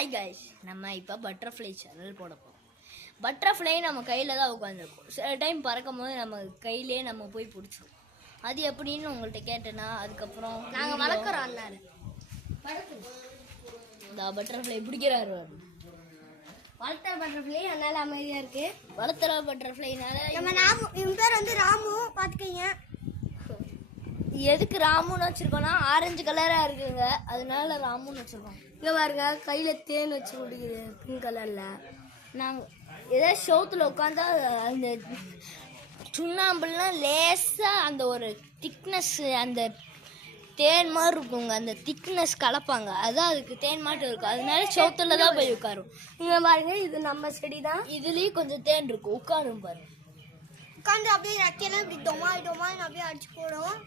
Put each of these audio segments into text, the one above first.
Hi guys, நம்ம இப்போ butterfly channel போட போகிறோம். பட்டர்ஃப்ளை நம்ம கையில் தான் உட்காந்துருக்கோம். சில டைம் பறக்கும் போது நம்ம கையிலே நம்ம போய் பிடிச்சிருவோம். அது எப்படின்னு உங்கள்கிட்ட கேட்டேன்னா அதுக்கப்புறம் நாங்கள் வளர்க்குறோம். அண்ணாரு இந்த பட்டர்ஃப்ளை பிடிக்கிறாரு. வளர்த்துற பட்டர்ஃப்ளை அதனால அமைதியாக இருக்கு. வளர்த்துற பட்டர்ஃப்ளைனால இவன் பேர் வந்து ராமு. பார்த்துக்கீங்க. எதுக்கு ராமுன்னு வச்சுருக்கோன்னா ஆரஞ்சு கலராக இருக்குங்க, அதனால ராமுன்னு வச்சுருக்கோம். இங்கே பாருங்க, கையில் தேன் வச்சு குடிக்குது பிங்க் கலரில். நாங்கள் ஏதாவது ஷோத்தில் உட்காந்தா அந்த சுண்ணாம்புலாம் லேசாக அந்த ஒரு திக்னஸ் அந்த தேன் மாதிரி இருக்குங்க. அந்த திக்னஸ் கலப்பாங்க, அதுதான் அதுக்கு தேன் மாட்டம் இருக்கும். அதனால சோத்துல தான் போய் உட்காரும். இங்கே பாருங்க, இது நம்ம செடி தான். இதுலேயும் கொஞ்சம் தேன் இருக்கும். உட்காரும் பாருங்க. உட்காந்து அப்படியே ரக்கையெல்லாம் இப்படி டொமாய் டொமாய்னு அப்படியே அடிச்சு போடும்.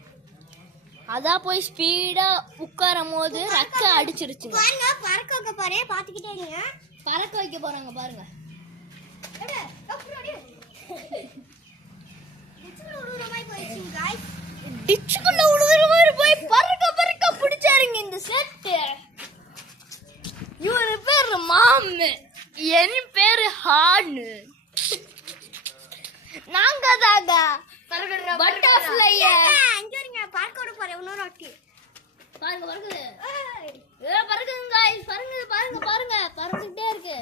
அதான் போய் ஸ்பீடாக உட்காரும் போது ரக்கை அடிச்சிருச்சுங்க. பாருங்க, பறக்க வைக்க பாரு. பார்த்துக்கிட்டே இருங்க. பறக்க வைக்க போகிறாங்க பாருங்க. டிச்சுக்குள்ள உழுவுற மாதிரி போய் பறக்க பறக்க பிடிச்சாருங்க இந்த செட்டு. இவரு பேரு மாமு, என் பேரு ஹானு. நாங்க தாங்க பட்டர்ஃப்ளைய பார்க்க விட பாரு. இன்னொரு வாட்டி பாருங்க, பறக்குது. பறக்குதுங்க guys, பறக்குது. பாருங்க பாருங்க, பறந்துட்டே இருக்கு.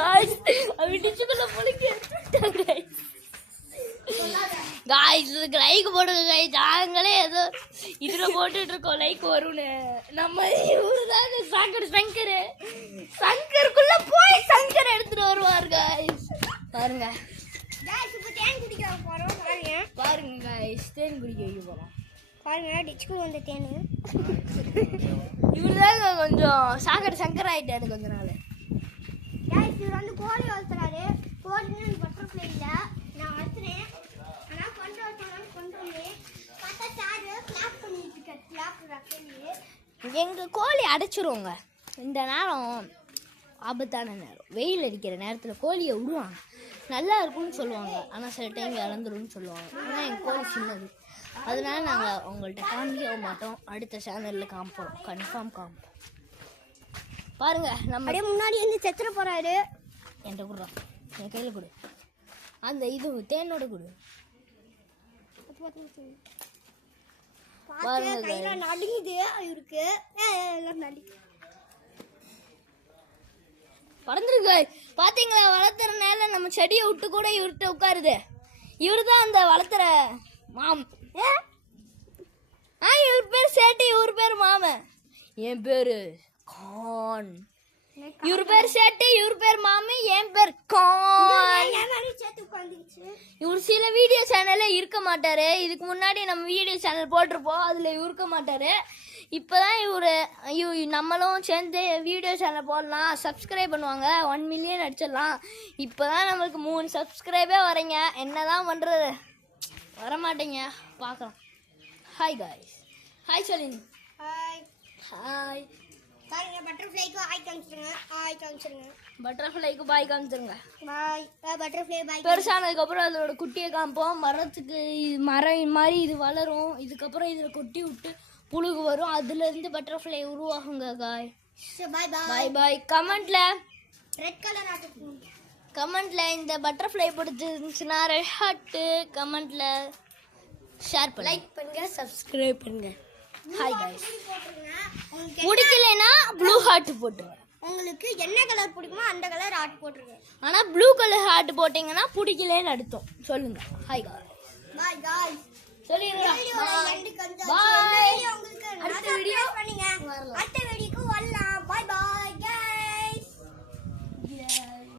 guys அது டிச்சுக்குள்ள போலிங்க guys. இதுக்கு லைக் போடுங்க guys. நாங்களே ஏதோ இதுல போட்டுட்டு இருக்கோம் லைக் வரும்னு. நம்ம இவருதாங்க சங்கருக்குள்ள போய் சங்கர் எடுத்துட்டு வருவார் guys. பாருங்க பாருங்க guys, தேன் குடிக்க வைக்க போறோம். பாருங்க, டிச்சுக்குள்ள வந்த தேன். இவருதாங்க கொஞ்சம் சங்கர் ஆயிட்டாரு கொஞ்ச நாள். இவர் வந்து கோழி வளர்த்துறாரு. கோழி பட்டர்ஃப்ளை இல்லை, நான் வளர்த்துறேன். ஆனால் கொண்டு வந்தேன். பார்த்தா சாரு கிளாப் பண்ணிட்டு இருக்க. கிளாப் ரக்கையிலே எங்க கோழி அடைச்சிருவோங்க. இந்த நேரம் ஆபத்தான நேரம். வெயில் அடிக்கிற நேரத்தில் கோழியை விடுவாங்க, நல்லா இருக்கும்னு சொல்லுவாங்க. ஆனால் சில டைம் இறந்துரும்னு சொல்லுவாங்க. ஆனால் எங்கள் கோழி சின்னது, அதனால நாங்கள் உங்கள்கிட்ட காமிக்க மாட்டோம். அடுத்த சேனலில் காமிப்போம், கன்ஃபார்ம் காமிப்போம். பாருங்க, நம்ம அப்படியே முன்னாடி வந்து செத்துற போறாரு. என்கிட்ட கொடுறோம், என் கையில் கொடு. அந்த இது தேனோட கொடு. பாருங்க, நடுங்குது இவருக்கு. பறந்துருக்கு. பாத்தீங்களா, வளர்த்துற நேரம் நம்ம செடியை விட்டு கூட இவர்கிட்ட உட்காருது. இவரு தான் அந்த வளர்த்துற மாம். இவர் பேர் சேட்டு, இவர் பேர் மாம. என் பேரு கான். இவர் பேர் சேட்டு, இவர் பேர் மாமி, என் பேர் கான். இவர் சில வீடியோ சேனல்ல இருக்க மாட்டாரு. இதுக்கு முன்னாடி நம்ம வீடியோ சேனல் போட்டிருப்போம், அதுல இருக்க மாட்டாரு. இப்பதான் இவரு நம்மளும் சேர்ந்து வீடியோ சேனல் போடலாம், சப்ஸ்கிரைப் பண்ணுவாங்க, 1 மில்லியன் அடிச்சிடலாம். இப்பதான் நம்மளுக்கு 3 சப்ஸ்கிரைபே வரீங்க. என்னதான் பண்றது, வரமாட்டேங்க. பார்க்கலாம். ஹாய் காய்ஸ், ஹாய் சொல்லுங்க. ஹாய். பாருங்க, பட்டர்ஃப்ளைக்கு ஹாய் காமிச்சிருங்க. ஹாய் காமிச்சிருங்க. பட்டர்ஃப்ளைக்கு பாய் காமிச்சிருங்க. பாய். பட்டர்ஃப்ளை பாய். பெருசானதுக்கப்புறம் அதோட குட்டியை காமிப்போம். மரத்துக்கு மரம் மாதிரி இது வளரும். இதுக்கப்புறம் இதில் கொட்டி விட்டு புழுகு வரும். அதுலேருந்து பட்டர்ஃப்ளை உருவாகுங்க காய். பாய் பாய் பாய். ரெட் கலர் கமெண்ட்ல இந்த பட்டர்ஃப்ளை பிடிச்சிருந்துச்சுன்னா ரெட் ஹார்ட்டு கமெண்ட்ல ஷேர் பண்ணுங்க, லைக் பண்ணுங்க, சப்ஸ்கிரைப் பண்ணுங்க. Hi guys. பிடிக்கலைன்னா ப்ளூ ஹார்ட் போட்டுருங்க. உங்களுக்கு என்ன கலர் பிடிக்குமோ அந்த கலர் ஹார்ட் போட்டுருங்க. ஆனால் ப்ளூ கலர் ஹார்ட் போட்டிங்கன்னா பிடிக்கலன்னு அர்த்தம். சொல்லுங்க. Hi guys. Bye guys. சொல்லிடுறேன். பாய்.